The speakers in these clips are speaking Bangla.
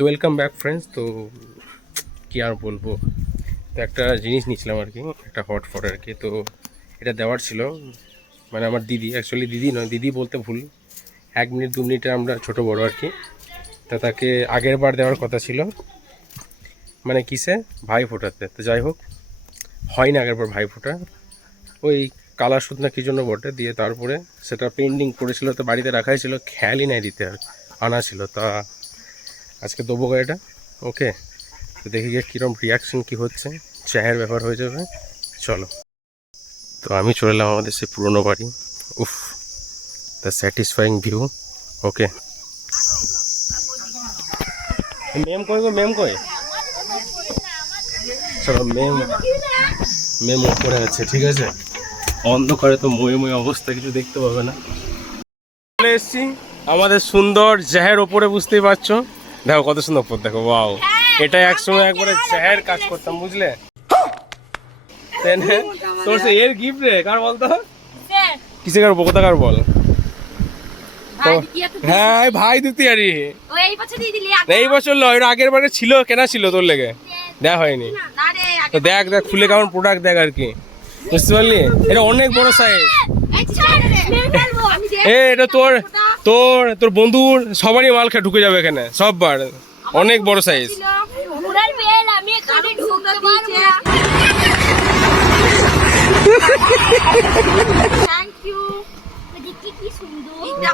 তো ওয়েলকাম ব্যাক ফ্রেন্ডস। তো কী আর বলবো, তো একটা জিনিস নিয়েছিলাম আর কি, একটা হটপট আর কি। তো এটা দেওয়ার ছিল, মানে আমার দিদি, অ্যাকচুয়ালি দিদি নয়, দিদি বলতে ভুল, 1 মিনিট 2 মিনিটে আমরা ছোটো বড়ো আর কি। তা তাকে আগের বার দেওয়ার কথা ছিল, মানে কিসে, ভাই ফোটাতে। তো যাই হোক, হয় না আগের বার ভাই ফোটা, ওই কালার সুদ না কী জন্য বটে দিয়ে, তারপরে সেটা পেন্ডিং করেছিল, তো বাড়িতে রাখাই ছিল, খেয়ালই নাই দিতে, আর আনা ছিল। তা আজকে দেবো গাড়িটা, ওকে। তো দেখি গিয়ে কীরকম রিয়াকশান কী হচ্ছে, চায়ের ব্যাপার হয়ে যাবে, চলো। তো আমি চলে এলাম আমাদের সেই পুরোনো বাড়ি। উফ, দ্য স্যাটিসফাইং ভিউ, ওকে। মেম কই গো, মেম কই? চলো, মেম উপরে আছে, ঠিক আছে। অন্ধকারে তো ময়ে অবস্থা, কিছু দেখতে পাবে না। চলে এসছি আমাদের সুন্দর জাহের ওপরে, বুঝতেই পারছো, দেখো কত সুন্দর ওপর, দেখো ওয়াও। এটা একসময় একবারে জাহের কাজ করতাম, বুঝলে। তোর সে এর গিফট রে, কার বলতো, কিসে কার বকতা কার বল। হ্যাঁ ভাই দিতি আরে, এই বছর লয়, আগের বারে ছিল, কেনা ছিল তোর লেগে, দেয়া হয়নি। তো দেখ দেখ খুলে কেমন প্রোডাক্ট দেখ আর কি, বুঝতে পারলি। এটা অনেক বড় সাইজ, এটা তোর তোর তোর বন্ধুর সবারই মাল খেয়ে ঢুকে যাবে এখানে সববার, অনেক বড় সাইজ।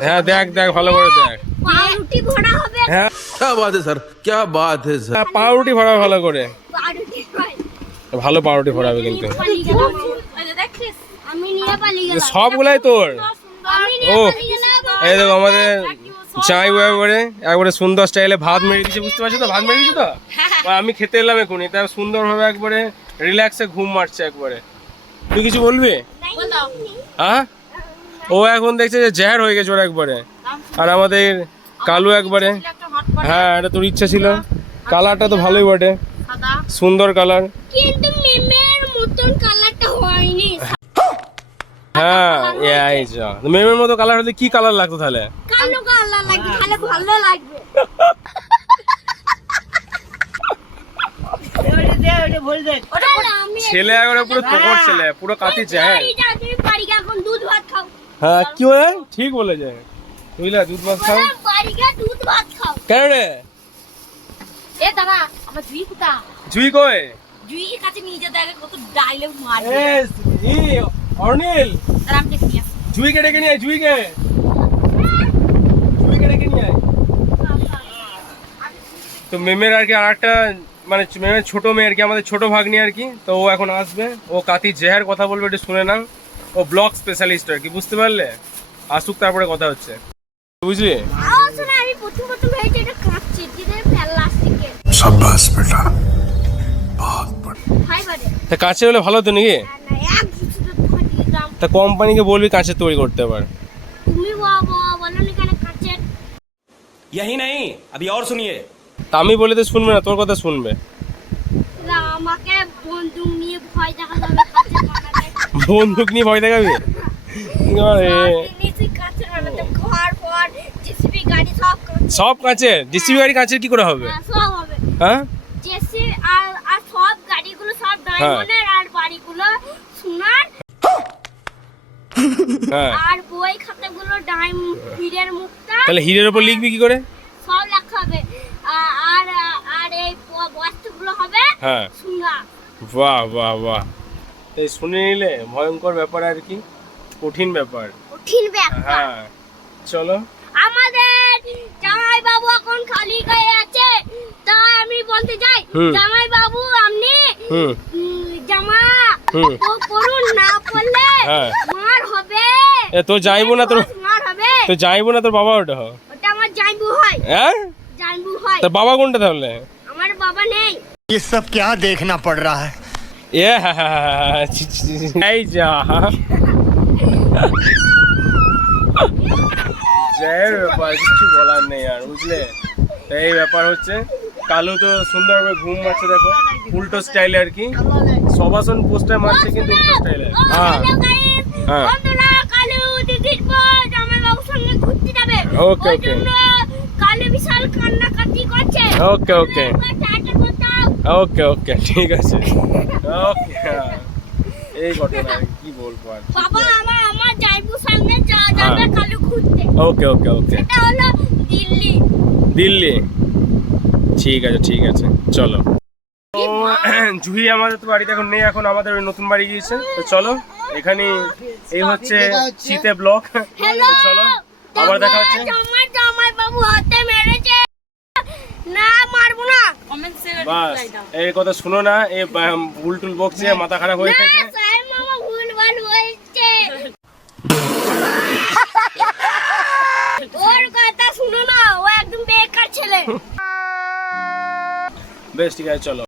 হ্যাঁ দেখ দেখ ভালো করে দেখ, হ্যাঁ क्या बात है सर, क्या बात है सर। পাউরুটি ভরাবে ভালো করে, ভালো পাউরুটি ভরাবে কিন্তু, সবগুলাই তোর। ও এই দেখো আমাদের চাই একবারে একবারে সুন্দর স্টাইলে ভাত মেরে দিচ্ছে, বুঝতে পারছো তো, ভাত মেরে দিচ্ছি তো। আমি খেতে এলাম এখনই, তার সুন্দরভাবে একবারে রিল্যাক্সে ঘুম মারছে একবারে। তুই কিছু বলবি? হ্যাঁ, ও এখন দেখছে যে জেহার হয়ে গেছে ওর একবারে, আর আমাদের কালু একবারে। হ্যাঁ এটা তোর ইচ্ছা ছিল, কালারটা তো ভালোই বটে, সুন্দর কালার, কিন্তু মেমের মতন কালারটা হয়নি। হ্যাঁ এই যা, মেমের মতো কালার হলে কি কালার লাগতো তাহলে? কালো কালার লাগবে, তাহলে ভালো লাগবে। ছেলে একবারে পুরো তোকর ছেলে, পুরো কাতি যায়। তুমি বাড়ি গিয়ে এখন দুধ ভাত খাও। হ্যাঁ কি হয়, ঠিক বলে যায়, বুঝলা, দুধ ভাত খাও। বাড়ি গিয়ে দুধ ভাত খাও। কেন রে? এ দাদা, আমার জুই কোথা? জুই কই? জুইয়ের কাছে নিয়ে যেতে আগে কত ডায়লগ মারবে। অর্নিল, তার আমি দেখি আসি। জুইকে ডেকে নিয়ে আয়, জুইকে ডেকে নিয়ে আয়। তো মেমের আর কি আরেকটা, মানে মেমের ছোট মেয়ে আর কি, আমাদের ছোট ভাগ্নি আর কি। তো ও এখন আসবে, ও কাতি জেহার কথা বলবে, একটু শুনে নাও। ও ব্লগ স্পেশালিস্ট আর কি, বুঝতে পারলে। আসুক তারপরে কথা হচ্ছে, বুঝলি। শোনা, আমি প্রথম ভেবেছি এটা কাঁচছে, দিদের প্লাস্টিকের। शाबाश बेटा, बहुत बढ़िया। ফাইবারে। তা কাঁচে হলে ভালো তো নাকি? না এক কিছুটা ফাটিয়ে দাম। তা কোম্পানিকে বলবি কাঁচে তৈরি করতে পার। তুমি বাবা বলো না কেন কাঁচের? यही नहीं, अभी और सुनिए। তা আমি বলে তো শুনবে না, তোর কথা শুনবে। না আমাকে বন্দুক নিয়ে ভয় দেখা যাবে কাঁচের বানাতে। বন্দুক নিয়ে ভয় দেখাবি? নিচে কাঁচের বানাতে, ঘর পর জেসিবি গাড়ি সব কাঁচের। সব কাঁচের? জিসিবি গাড়ি কাঁচের কি করে হবে? হ্যাঁ, সব হবে। হ্যাঁ জেসি আর সব গাড়িগুলো সব ডায়মন্ডের, আর বাড়িগুলো সোনার, হ্যাঁ। আর বই খাতাগুলো হীরের মুক্তা। তাহলে হীরের উপর লিখবি কি করে? সব লেখা হবে। আর আর এই বস্তুগুলো হবে হ্যাঁ। সোনা। বাহ বাহ বাহ, এই শুনে নিলে ভয়ঙ্কর ব্যাপার আর কি, কঠিন ব্যাপার। কঠিন ব্যাপার। হ্যাঁ চলো। আমাদের জামাই বাবু এখন খালি গায়ে আছে, তাই আমি বলতে চাই, জামাই বাবু আপনি জামা ও পরুন, না পরলে হ্যাঁ। মার হবে। এ তো যাইবো না তোর, মার হবে। তো যাইবো না তোর বাবা, ওটা ওটা আমার জানবু হয়। হ্যাঁ, জানবু হয়। তোর বাবা কোনটা তাহলে? আমার বাবা নেই। ये सब क्या देखना पड़ रहा है? এ এই যা, জয়ের ব্যাপার কিছু বলার নেই আর, বুঝলে। এই ব্যাপার হচ্ছে, কালু তো সুন্দরভাবে ঘুম মারছে, দেখো উল্টো স্টাইলে আর কি, সবাসন পোস্টার মারছে কিন্তু উল্টো স্টাইলে। হ্যাঁ হ্যাঁ, বন্ধুরা কালু দিদির পর জামাই বাবুর সঙ্গে ঘুরতে যাবে। ওকে ওই ওকে, জন্য কালু বিশাল কান্নাকাটি করছে। ওকে ওকে টাটা কোথাও ওকে ওকে ঠিক আছে ওকে এই ঘটনা কি বলবো আর বাবা আমার জাইবুর সামনে যাবে কালু ঘুরতে ওকে ওকে ওকে এটা হলো দিল্লি দিল্লি ঠিক আছে চলো তো জুহি আমাদের তো বাড়িতে এখন নেই, এখন আমাদের ওই নতুন বাড়ি গিয়েছে। তো চলো এখানে এই হচ্ছে শীতে ব্লক। হ্যালো চলো আবার দেখা হচ্ছে। জামাই বাবু হাতে মেরেছে না মারবো না বাস এই কথা শুনো না, এই ভুল টুল বকছে, মাথা খারাপ হয়ে গেছে। সাহেব মামা ভুলভাল বলছে ওর কথা শুনো না, ও একদম বেকার ছেলে। বেশ ঠিক আছে চলো।